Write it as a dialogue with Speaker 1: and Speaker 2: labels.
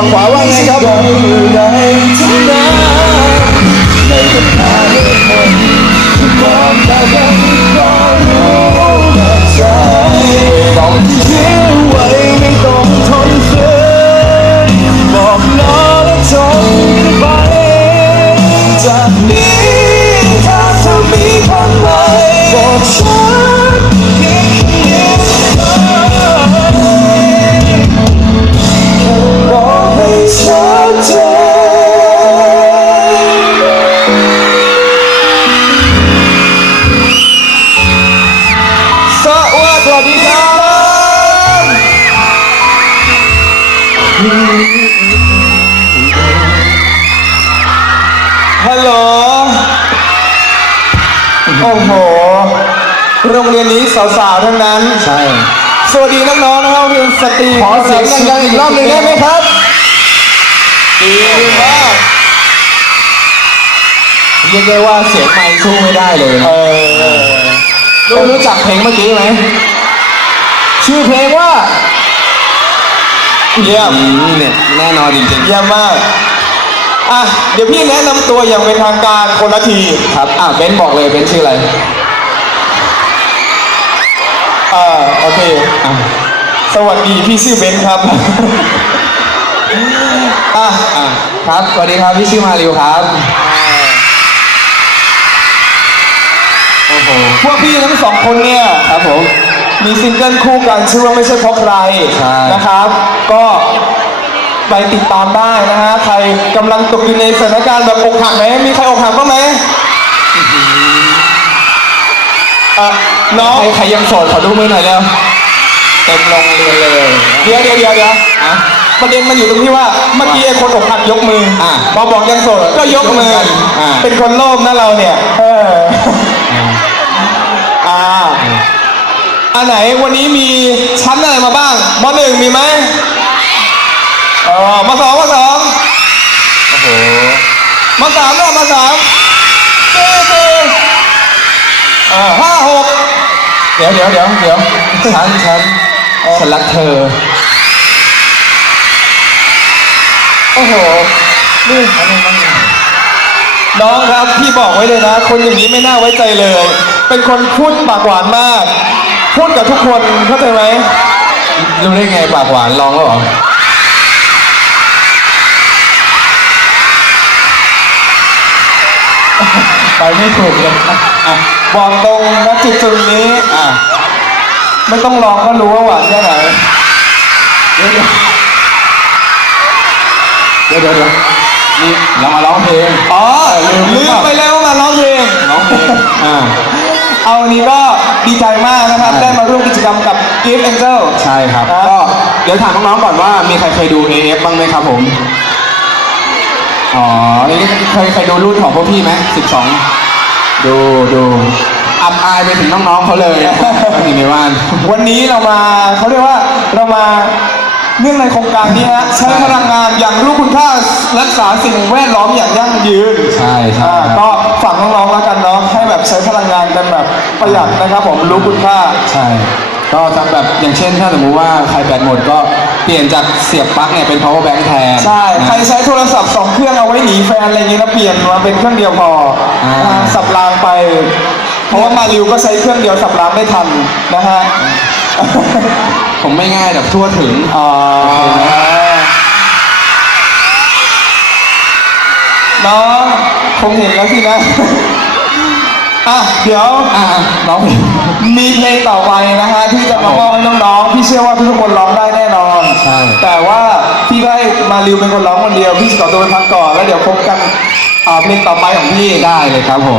Speaker 1: เอา
Speaker 2: ฝั่ง
Speaker 1: ฮัลโหลโอ้โห โรงเรียนนี้สาวๆทั้งนั้น
Speaker 2: ใช่
Speaker 1: สวัสดีน้องๆนะครับเรียนสตรี
Speaker 2: ขอเสียงดังๆอีกรอบหนึ่งได้ไหมครับ
Speaker 1: ดีมาก
Speaker 2: เรียกได้ว่าเสียงไมค์สู้ไม่ได้เลย
Speaker 1: เออ
Speaker 2: รู้รู้จักเพลงเมื่อกี้ไหม ชื่อเพลงว่า
Speaker 1: เยี่ยม
Speaker 2: อืมเนี่ยแน่นอนจริง
Speaker 1: เยี่ยมมาก อะเดี๋ยวพี่แนะนำตัวอย่างเป็นทางการคนละที
Speaker 2: ๆครับอะเบนซ์บอกเลยเบนซ์ชื่ออะไร
Speaker 1: อ่าโอเค
Speaker 2: อะ
Speaker 1: สวัสดีพี่ชื่อเบนซ์ครับ อะ
Speaker 2: อะครับสวัสดีครับพี่ชื่อมาริวครับโอ้โห
Speaker 1: พวกพี่ทั้งสองคนเนี่ย
Speaker 2: ครับผม
Speaker 1: มีซิงเกิลคู่กันชื่อว่าไม่ใช่เพราะใคร
Speaker 2: ใช่
Speaker 1: นะครับ ก็ ไปติดตามได้นะฮะใครกำลังตกอยู่ในสถานการณ์แบบอกหักไหมมีใครอกหักบ้างไหมอะน้อง
Speaker 2: ใครใครยังโสดขอดูมือหน่อยเร็วเต็มโรงเรียนเลย
Speaker 1: เดี๋ยวเดี๋ยวเดี๋ยวเดี๋ยว
Speaker 2: อะ
Speaker 1: ประเด็นมันอยู่ตรงที่ว่าเมื่อกี้ไอ้คนอกหักยกมืออะพอบอกยังโสดก็ยกมืออาเป็นคนโลภนะเราเนี่ยเอออ่าอันไหนวันนี้มีชั้นอะไรมาบ้างมหนึ่งมีไหม อ๋อมาสองมาสอง
Speaker 2: โอ้โห
Speaker 1: มาสามด้วมาสามสี่สี่อ่าห้าหก
Speaker 2: เดี๋ยวเดี๋ยวเดี๋ยวเดี๋ยวฉันฉันฉันรักเธอ
Speaker 1: โอ้โหนี่อันนี้มันน้องครับพี่บอกไว้เลยนะ คนอย่างนี้ไม่น่าไว้ใจเลย เป็นคนพูดปากหวานมาก พูดกับทุกคนเข้าใจไหม
Speaker 2: รู้ได้ไงปากหวานลองแล้วหรอ
Speaker 1: ไปไม่ถูกเลยอะอะบอกตรงนะจุดจุดๆนี้
Speaker 2: อะ
Speaker 1: ไม่ต้องลองก็รู้ว่าหวานแค่ไหน
Speaker 2: เดี๋ยวเดี๋ยวเดี๋ยวนี่เรามาร้องเพลง
Speaker 1: อ๋อ
Speaker 2: ลืมหรือ
Speaker 1: ลื
Speaker 2: เป
Speaker 1: ม
Speaker 2: ล่า
Speaker 1: ไปแล้วว่ามาร้องเพลง
Speaker 2: ร้องเพลงอ่า
Speaker 1: เอาวันนี้ก็ดีใจมากนะครับ
Speaker 2: ใช่
Speaker 1: ได้มาร่วมกิจกรรมกับ Gift Angel
Speaker 2: ใช่ครับ
Speaker 1: ครับ
Speaker 2: ก็เดี๋ยวถามน้องๆก่อนว่ามีใครเคยดู AF บ้างไหมครับผม อ๋อนี่เคยเคยดูรุ่นของพวกพี่ไหมสิบสองดูดูอับอายไปถึงน้องๆเขาเลยถึงในบ้าน
Speaker 1: วันนี้เรามาเขาเรียกว่าเรามาเนื่องในโครงการนี้ฮะใช้
Speaker 2: ใช่
Speaker 1: พลังงานอย่างรู้คุณค่ารักษาสิ่งแวดล้อมอย่างยั่งยืน
Speaker 2: ใช่ใช่
Speaker 1: อ่าก็ฝากน้องๆแล้วกันเนาะให้แบบใช้พลังงานกันแบบประหยัดนะครับผมรู้คุณค่า
Speaker 2: ใช่ก็จะแบบอย่างเช่นถ้าสมมุติว่าใครแบตหมดก็ เปลี่ยนจากเสียบปลั๊กเนี่ยเป็น power bank แทน
Speaker 1: ใช่
Speaker 2: นะ
Speaker 1: ใครใช้โทรศัพท์สองเครื่องเอาไว้หนีแฟนอะไรอย่างเงี้ยนะเปลี่ยนมาเป็นเครื่องเดียวพออาอ่าสับรางไป เพราะว่ามาริวก็ใช้เครื่องเดียวสับรางไม่ทันนะฮะ
Speaker 2: ผมไม่ง่ายแบบทั่วถึง
Speaker 1: อ๋อน้องคงเห็นแล้วสินะ อะ เดี๋ยว
Speaker 2: อ่าร้องเพลง
Speaker 1: มีเพลงต่อไปนะฮะที่จะมามอบให้น้องๆ พี่เชื่อว่าทุกคนร้องได้แน่นอน
Speaker 2: ใช่
Speaker 1: แต่ว่าพี่ก็ให้มาริวเป็นคนร้องคนเดียว พี่ขอตัวไปพักก่อนแล้วเดี๋ยวพบกันอ่าเพลงต่อไปของพี่
Speaker 2: ได้เลยครับผม